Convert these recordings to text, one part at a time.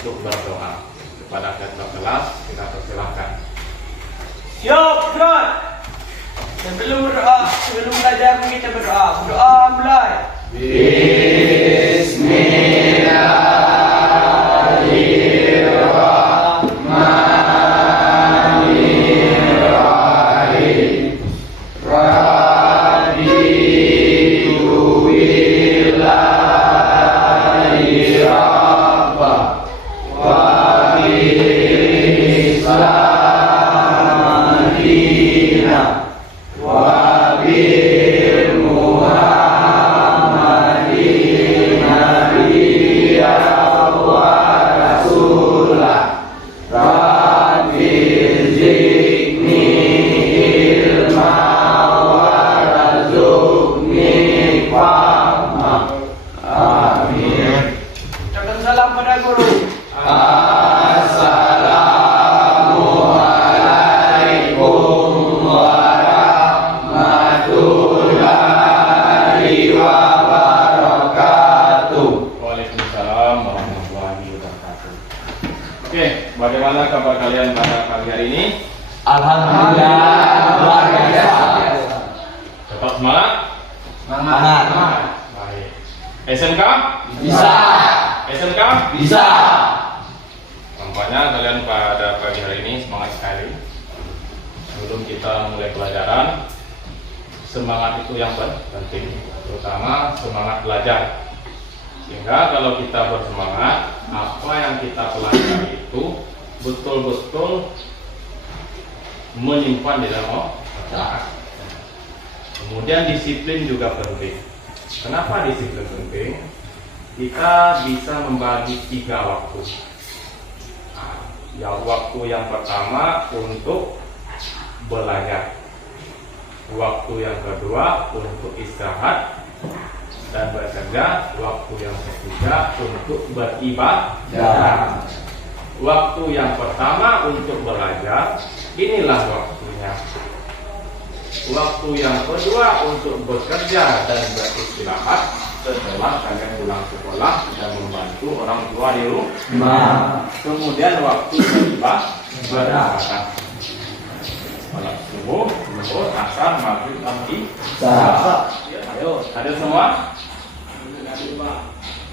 untuk berdoa. Kepada ketua kelas kita persilahkan. Siap, Ustaz. Sebelum berdoa, sebelum belajar kita berdoa. Berdoa mulai. Ucapkan salam pada guru. Waalaikumsalam warahmatullahi wabarakatuh. Oke, bagaimana kabar kalian pada pagi hari ini? Alhamdulillah luar biasa. Tetap semangat? Semangat. Baik. SMK? Bisa. SMK? Bisa. Nampaknya kalian pada pagi hari ini semangat sekali. Sebelum kita mulai pelajaran, semangat itu yang penting, terutama semangat belajar. Sehingga kalau kita bersemangat, apa yang kita pelajari itu betul-betul menyimpan di dalam otak. Kemudian disiplin juga penting. Kenapa disiplin penting? Kita bisa membagi 3 waktu. Waktu yang pertama untuk belajar, waktu yang kedua untuk istirahat dan bekerja, waktu yang ketiga untuk beribadah. Waktu yang pertama untuk belajar, inilah waktunya. Waktu yang kedua untuk bekerja dan beristirahat setelah kalian pulang sekolah dan membantu orang tua di rumah. Kemudian waktu beribadah. Salat subuh, zuhur, asar, maghrib, isya. Ayo, hadir semua?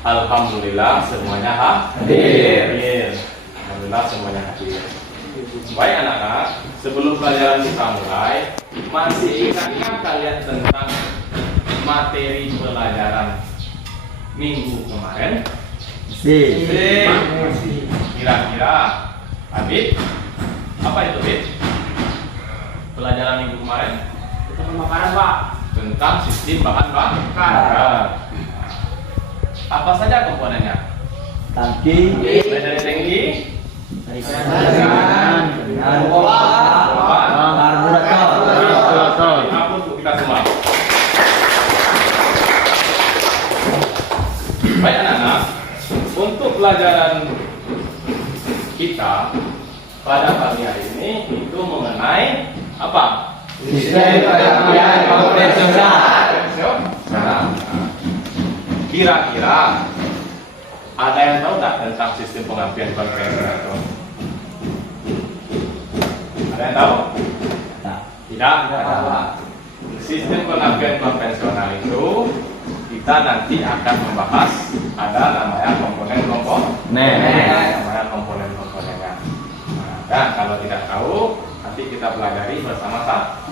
Alhamdulillah semuanya hadir. Alhamdulillah semuanya hadir. Baik anak-anak, sebelum pelajaran kita mulai, masih ingatkah kalian tentang materi pelajaran minggu kemarin? Kira-kira, Habib, apa itu Habib? Pelajaran minggu kemarin? Tentang makanan, Pak. Tentang sistem bahan bakar. Apa saja komponennya? Tangki, Mulai dari tangki, karburator. apa untuk kita semua? Baik anak-anak, untuk pelajaran kita pada pagi hari ini itu mengenai apa? Sistem pengapaian konvensional. Kira-kira ada yang tahu tak tentang sistem pengapaian konvensional itu? Ada yang tahu? Tidak? Sistem pengapaian konvensional itu kita nanti akan membahas ada namanya komponennya. Dan kalau tidak tahu, nanti kita pelajari bersama-sama.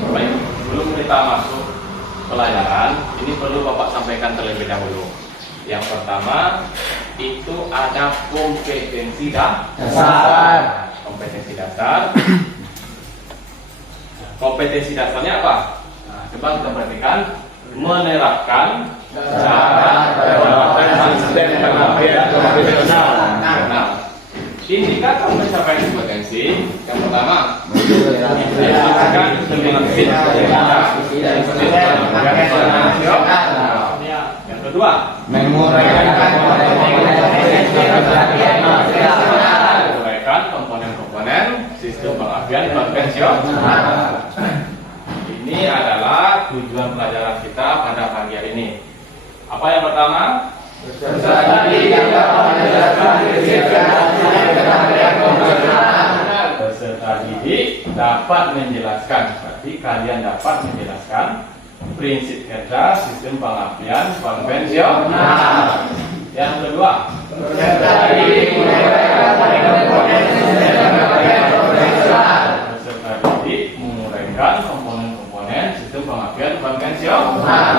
Baik, sebelum kita masuk pelajaran, ini perlu Bapak sampaikan terlebih dahulu. Yang pertama, itu ada kompetensi Dasar. Kompetensi dasar. Kompetensi dasarnya apa? Nah, coba kita perhatikan, menerapkan cara penerapan sistem pengapaian konvensional. Indikator pencapaian kompetensi yang pertama berdasarkan prinsip yang kedua menguraikan komponen-komponen sistem pengapaian konvensional. Ini adalah tujuan pelajaran kita pada pagi hari ini. Apa yang pertama? Peserta didik yang dapat menjelaskan prinsip dan keterampilan profesional. Peserta didik dapat menjelaskan, berarti kalian dapat menjelaskan prinsip kerja sistem pengabdian konvensional. Yang kedua, Peserta didik menguraikan komponen sistem pengabdian profesional. peserta didik menguraikan komponen-komponen sistem pengabdian konvensional.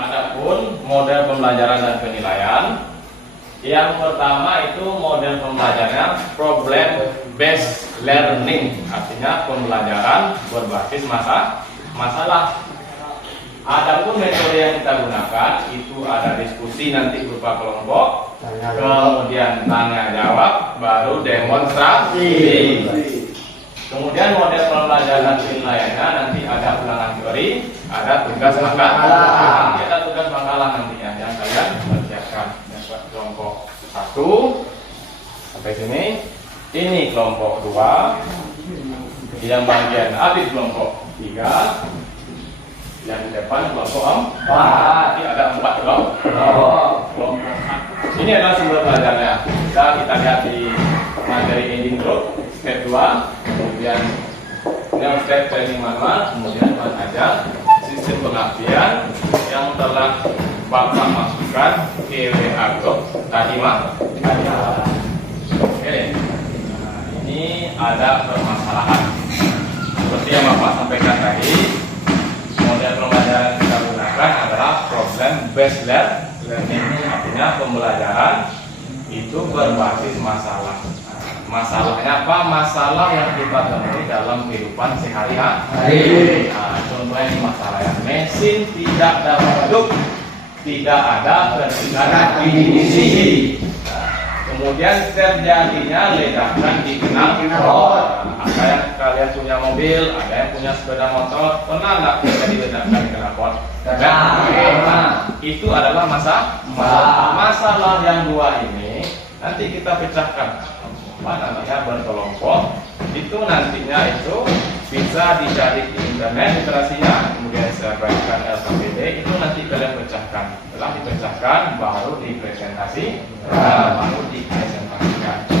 Adapun model pembelajaran dan penilaian, yang pertama itu model pembelajarannya problem based learning, artinya pembelajaran berbasis masalah. Adapun metode yang kita gunakan itu ada diskusi nanti berupa kelompok, kemudian tanya jawab, baru demonstrasi. Kemudian model pembelajaran penilaiannya nanti ada ulangan teori, ada tugas makalah. Ada tugas makalah nantinya yang kalian persiapkan. Yang buat kelompok 1 sampai sini. Ini kelompok 2. Yang bagian habis kelompok 3. Yang di depan kelompok 4. Nanti ada 4 kelompok. Ini adalah sumber pelajarannya. Kita lihat di materi ending group step 2, kemudian step training manual, kemudian aja sistem pengabdian yang telah Bapak masukkan ke WA group tadi Oke. Ini ada permasalahan seperti yang Bapak sampaikan tadi. Model pembelajaran yang kita gunakan adalah problem based learning, artinya pembelajaran itu berbasis masalah. Masalahnya apa? Masalah yang kita temui dalam kehidupan sehari-hari. Contohnya ini masalahnya mesin tidak dapat hidup, tidak ada percikan ignisi. Kemudian terjadinya ledakan di knalpot. Ada yang kalian punya mobil, ada yang punya sepeda motor, pernah nggak terjadi ledakan di knalpot? Itu adalah masalah yang dua ini. Nanti kita pecahkan. Namanya berkelompok, itu nantinya itu bisa dicari di internet literasinya, kemudian saya bagikan LKPD, itu nanti kalian pecahkan. Setelah dipecahkan baru dipresentasi, baru dipresentasikan.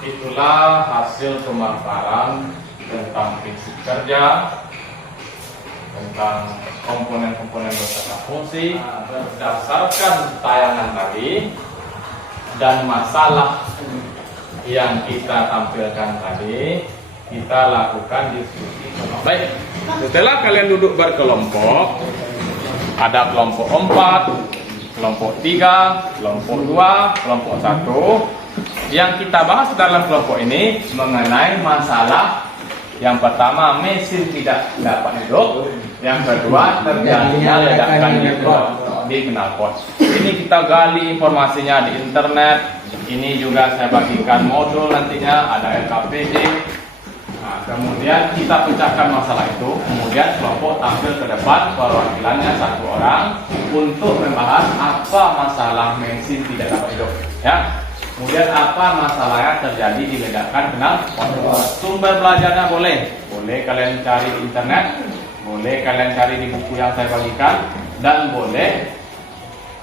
Itulah hasil pemaparan tentang prinsip kerja, tentang komponen-komponen beserta fungsi berdasarkan tayangan tadi dan masalah yang kita tampilkan tadi. Kita lakukan diskusi. Baik, setelah kalian duduk berkelompok, ada kelompok 4, kelompok 3, kelompok 2, kelompok 1. Yang kita bahas dalam kelompok ini mengenai masalah yang pertama, mesin tidak dapat hidup. Yang kedua, terjadinya ledakan di knalpot. Ini kita gali informasinya di internet. Ini juga saya bagikan modul nantinya, ada LKPD. Nah, kemudian kita pecahkan masalah itu. Kemudian kelompok tampil ke depan, perwakilannya 1 orang untuk membahas apa masalah mesin tidak dapat hidup. Ya. Kemudian apa masalahnya terjadi di ledakan knalpot. Sumber belajarnya boleh kalian cari di internet, boleh kalian cari di buku yang saya bagikan, dan boleh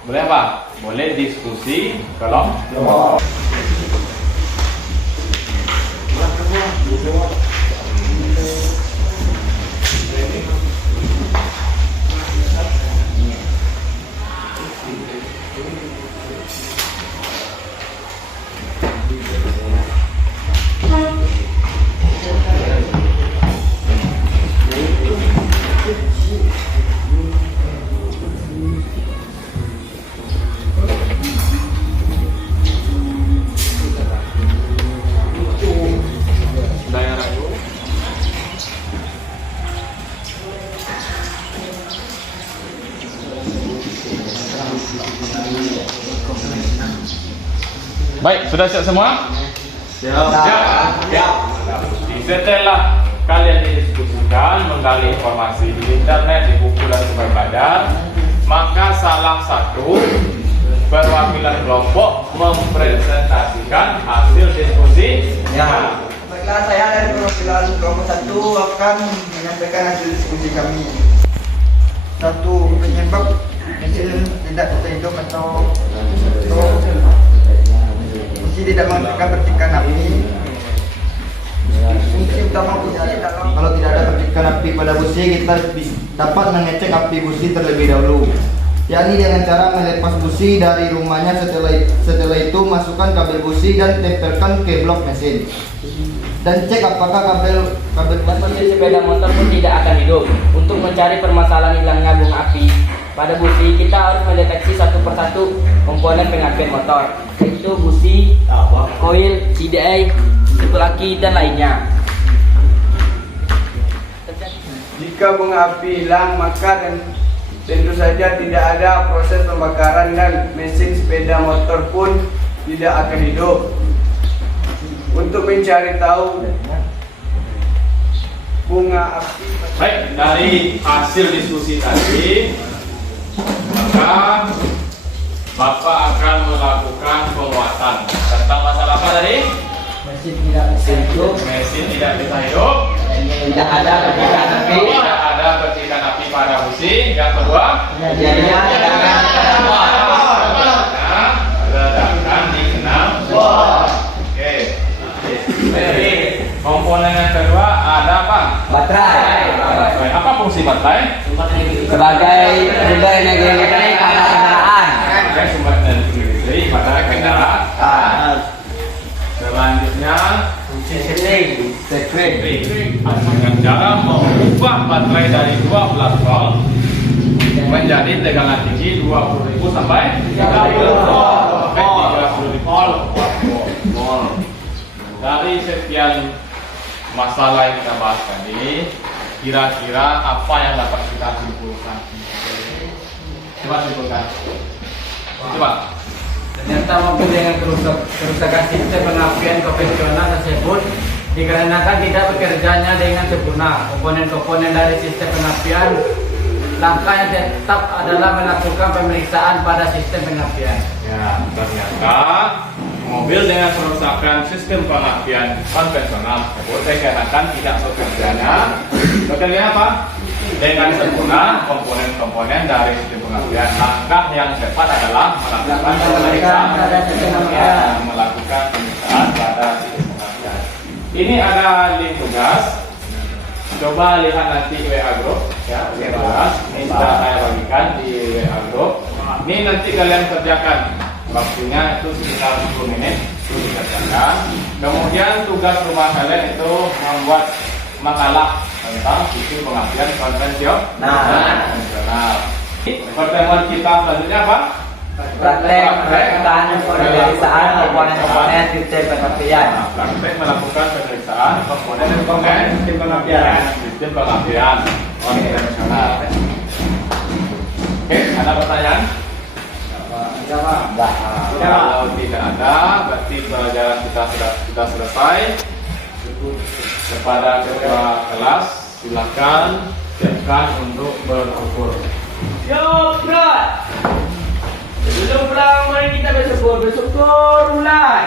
apa? Boleh diskusi kelompok. Baik, sudah siap semua? Siap. Siap. Setelah kalian didiskusikan, menggali informasi di internet, di buku dan sumber belajar, maka salah satu perwakilan kelompok mempresentasikan hasil diskusi. Ya. Baiklah, saya dari perwakilan kelompok 1 akan menyampaikan hasil diskusi kami. 1. Penyebab mesin tidak bisa hidup atau mesin tidak menghasilkan percikan api. Fungsi utama busi dalam Kalau tidak ada percikan api pada busi, kita dapat mengecek api busi terlebih dahulu, yakni dengan cara melepas busi dari rumahnya. Setelah itu masukkan kabel busi dan tempelkan ke blok mesin dan cek apakah kabel Mesin sepeda motor pun tidak akan hidup. Untuk mencari permasalahan hilangnya bunga api pada busi, kita harus mendeteksi satu persatu komponen pengapian motor, yaitu busi, koil, CDI, sipil aki, dan lainnya. Jika bunga api hilang, maka tentu saja tidak ada proses pembakaran dan mesin sepeda motor pun tidak akan hidup. Untuk mencari tahu bunga api, Baik, dari hasil diskusi tadi, maka Bapak akan melakukan penguatan tentang masalah apa tadi? Mesin tidak bisa hidup, Mesin tidak bisa hidup, tidak ada percikan api, tidak ada percikan api pada busi. Yang kedua, jadinya ledakan ledakan dikenal. Oke. Jadi komponen yang kedua ada apa? baterai Baterai. Apa fungsi baterai? sebagai sumber energi listrik pada kendaraan. Sebagai sumber energi listrik pada kendaraan. Selanjutnya, dengan cara mengubah baterai dari 12 volt menjadi tegangan tinggi 20.000 sampai 30 volt. 30 volt. Dari sekian masalah yang kita bahas tadi, kira-kira apa yang dapat kita simpulkan? Coba simpulkan. Coba. Ternyata mobil dengan kerusakan sistem pengapian konvensional tersebut dikarenakan tidak bekerjanya dengan sempurna komponen-komponen dari sistem pengapian. Langkah yang tetap adalah melakukan pemeriksaan pada sistem pengapian. Ya, ternyata mobil dengan kerusakan sistem pengapian konvensional tersebut dikarenakan tidak bekerja apa? Dengan sempurna komponen-komponen dari sistem pengapian. Langkah yang tepat adalah melakukan pemeriksaan pada sistem pengapian. Ini ada link tugas. Coba lihat nanti WA group ya, link tugas. Ini sudah saya bagikan di WA group. Ini nanti kalian kerjakan. Waktunya itu sekitar 10 menit itu dikerjakan. Kemudian tugas rumah kalian itu membuat makalah tentang sistem pengapian konvensional. Pertemuan kita selanjutnya apa? Praktek dan pemeriksaan komponen-komponen sistem pengapian. Praktek melakukan pemeriksaan komponen sistem pengapian konvensional. Oke, ada pertanyaan? Kalau tidak ada, berarti pelajaran kita selesai. Kepada ketua kelas, silakan siapkan untuk berukur. Siap, Bro. Sebelum pulang, mari kita bersyukur mulai.